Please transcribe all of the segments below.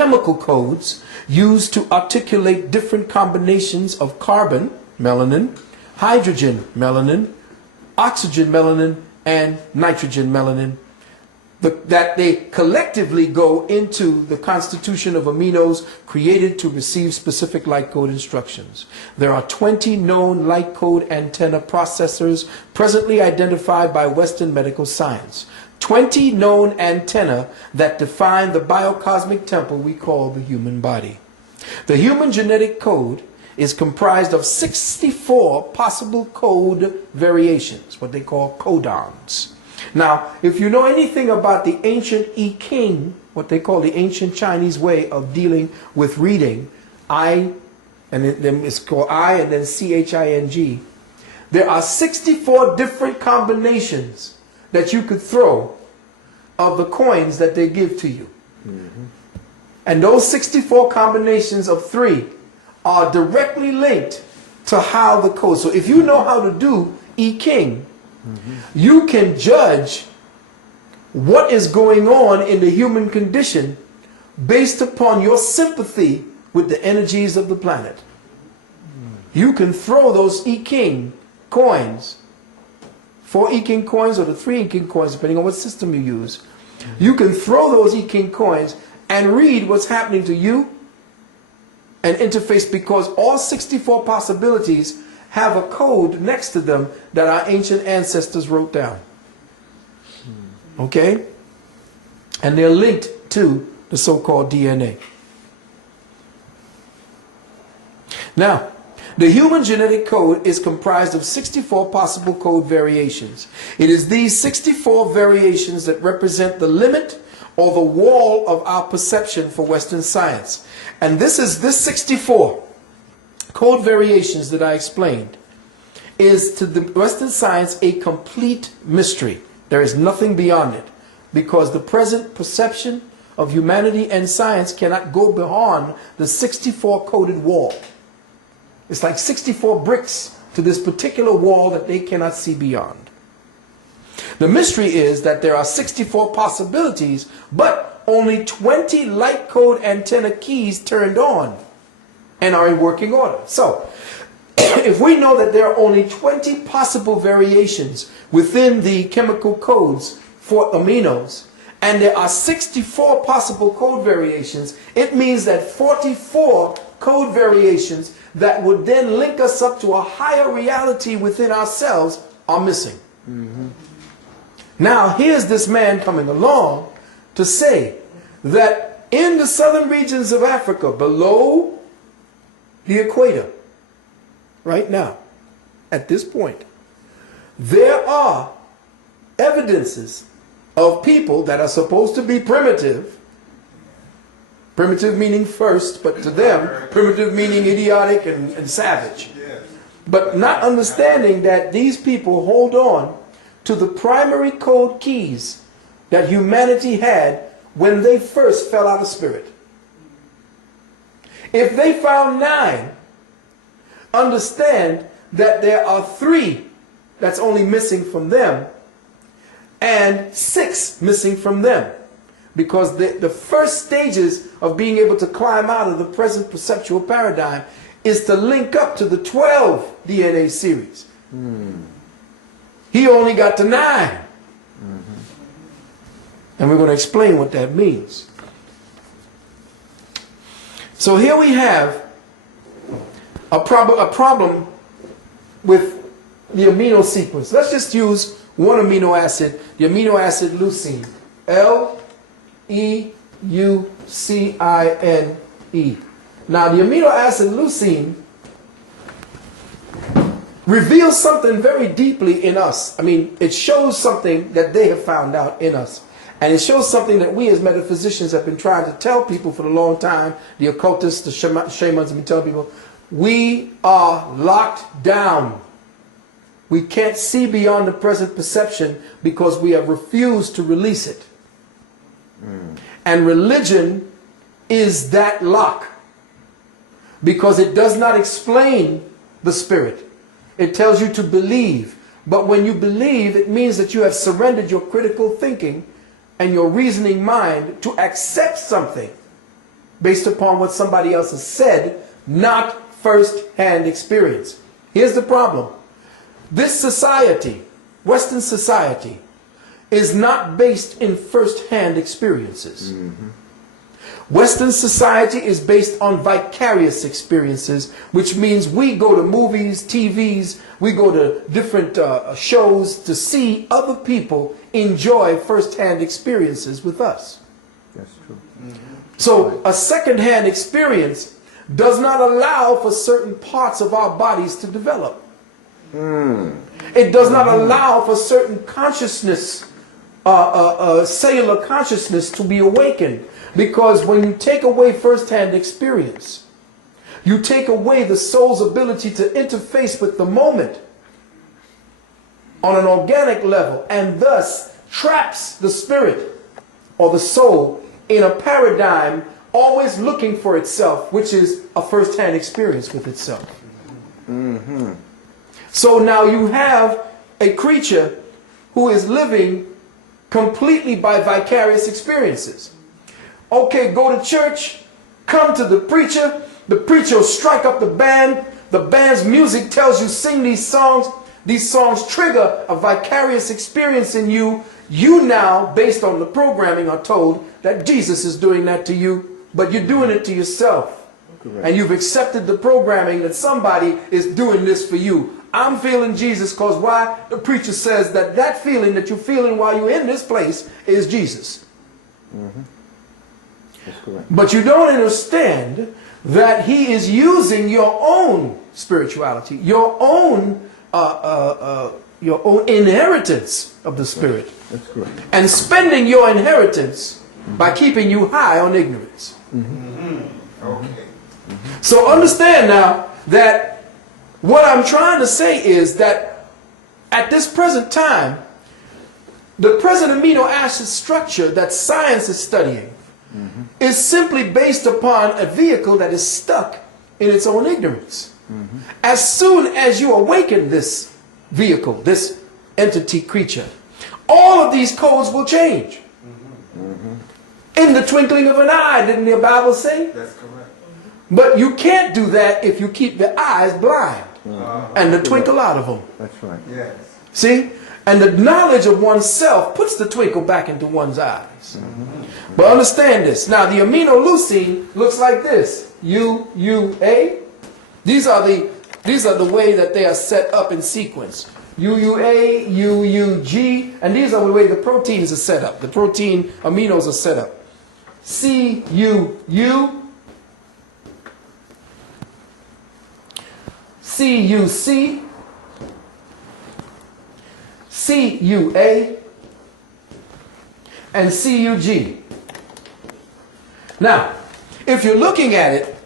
chemical codes used to articulate different combinations of carbon, melanin, hydrogen, melanin, oxygen, melanin, and nitrogen, melanin, that they collectively go into the constitution of aminos created to receive specific light code instructions. There are 20 known light code antenna processors presently identified by Western medical science. 20 known antenna that define the biocosmic temple we call the human body. The human genetic code is comprised of 64 possible code variations, what they call codons. Now, if you know anything about the ancient I Ching, what they call the ancient Chinese way of dealing with reading, I, and then it's called I and then CHING, there are 64 different combinations that you could throw of the coins that they give to you. Mm-hmm. And those 64 combinations of 3 are directly linked to how the code. So if you know how to do I Ching, you can judge what is going on in the human condition based upon your sympathy with the energies of the planet. You can throw those I Ching coins, 4 I Ching coins or the 3 I Ching coins, depending on what system you use. You can throw those I Ching coins and read what's happening to you and interface, because all 64 possibilities have a code next to them that our ancient ancestors wrote down. Okay? And they're linked to the so-called DNA. Now, the human genetic code is comprised of 64 possible code variations. It is these 64 variations that represent the limit or the wall of our perception for Western science. And this 64 code variations that I explained is to the Western science a complete mystery. There is nothing beyond it, because the present perception of humanity and science cannot go beyond the 64 coded wall. It's like 64 bricks to this particular wall that they cannot see beyond. The mystery is that there are 64 possibilities, but only 20 light code antenna keys turned on and are in working order. So, if we know that there are only 20 possible variations within the chemical codes for aminos, and there are 64 possible code variations, it means that 44 code variations that would then link us up to a higher reality within ourselves are missing. Mm-hmm. Now, here's this man coming along to say that in the southern regions of Africa, below the equator, right now, at this point, there are evidences of people that are supposed to be primitive. Primitive meaning first, but to them, primitive meaning idiotic and savage. But not understanding that these people hold on to the primary code keys that humanity had when they first fell out of spirit. If they found 9, understand that there are 3 that's only missing from them and 6 missing from them. Because the first stages of being able to climb out of the present perceptual paradigm is to link up to the 12 DNA series. He only got to 9. And we're going to explain what that means. So here we have a problem with the amino sequence. Let's just use one amino acid, the amino acid leucine. Leucine. Now the amino acid leucine reveals something very deeply in us. I mean, it shows something that they have found out in us. And it shows something that we as metaphysicians have been trying to tell people for a long time, the occultists, the shamans have been telling people, we are locked down. We can't see beyond the present perception because we have refused to release it. And religion is that lock, because it does not explain the spirit. It tells you to believe. But when you believe, it means that you have surrendered your critical thinking and your reasoning mind to accept something based upon what somebody else has said, not first-hand experience. Here's the problem. This society, Western society, is not based in first-hand experiences. Western society is based on vicarious experiences, which means we go to movies, TVs, we go to different shows to see other people enjoy first-hand experiences with us. That's true. So a second-hand experience does not allow for certain parts of our bodies to develop. It does not allow for certain consciousness, cellular consciousness to be awakened. Because when you take away first-hand experience, you take away the soul's ability to interface with the moment on an organic level, and thus traps the spirit or the soul in a paradigm always looking for itself, which is a first-hand experience with itself. So now you have a creature who is living completely by vicarious experiences. Okay, go to church, come to the preacher will strike up the band's music tells you sing these songs trigger a vicarious experience in you. You now, based on the programming, are told that Jesus is doing that to you, but you're doing it to yourself. Correct. And you've accepted the programming that somebody is doing this for you. I'm feeling Jesus because why? The preacher says that that feeling that you're feeling while you're in this place is Jesus. That's correct. But you don't understand that he is using your own spirituality, your own inheritance of the Spirit. That's correct. And spending your inheritance by keeping you high on ignorance. Okay. So understand now that what I'm trying to say is that at this present time, the present amino acid structure that science is studying is simply based upon a vehicle that is stuck in its own ignorance. As soon as you awaken this vehicle, this entity creature, all of these codes will change. In the twinkling of an eye, didn't the Bible say? That's correct. But you can't do that if you keep the eyes blind and the twinkle out of them. That's right. Yes. See? And the knowledge of oneself puts the twinkle back into one's eyes. But understand this. Now, the amino leucine looks like this. UUA. These are the way that they are set up in sequence. UUA, UUG, and these are the way the proteins are set up. The protein aminos are set up. CUU, CUC, CUA, and CUG. Now, if you're looking at it,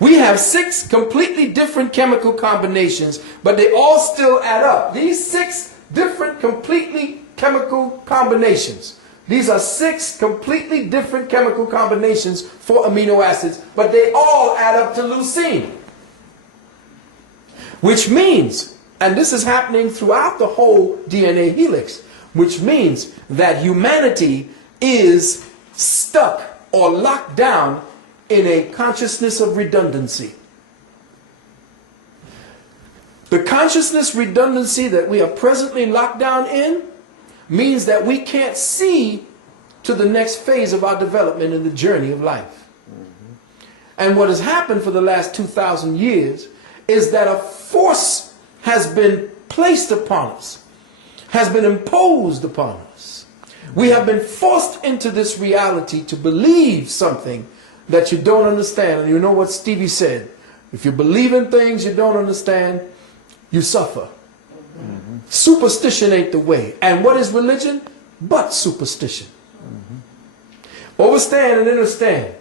we have 6 completely different chemical combinations, but they all still add up. These 6 different completely chemical combinations. These are 6 completely different chemical combinations for amino acids, but they all add up to leucine. Which means, and this is happening throughout the whole DNA helix, which means that humanity is stuck or locked down in a consciousness of redundancy. The consciousness redundancy that we are presently locked down in means that we can't see to the next phase of our development in the journey of life. And what has happened for the last 2,000 years is that a force has been placed upon us, has been imposed upon us. We have been forced into this reality to believe something that you don't understand. And you know what Stevie said? If you believe in things you don't understand, you suffer. Superstition ain't the way. And what is religion? But superstition. Understand and understand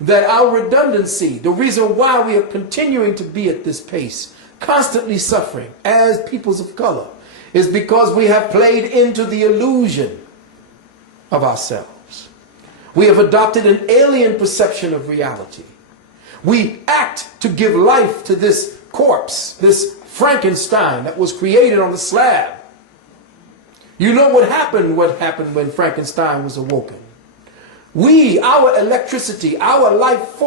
that our redundancy, the reason why we are continuing to be at this pace, constantly suffering as peoples of color, is because we have played into the illusion of ourselves. We have adopted an alien perception of reality. We act to give life to this corpse, this Frankenstein that was created on the slab. You know what happened when Frankenstein was awoken. We, our electricity, our life force,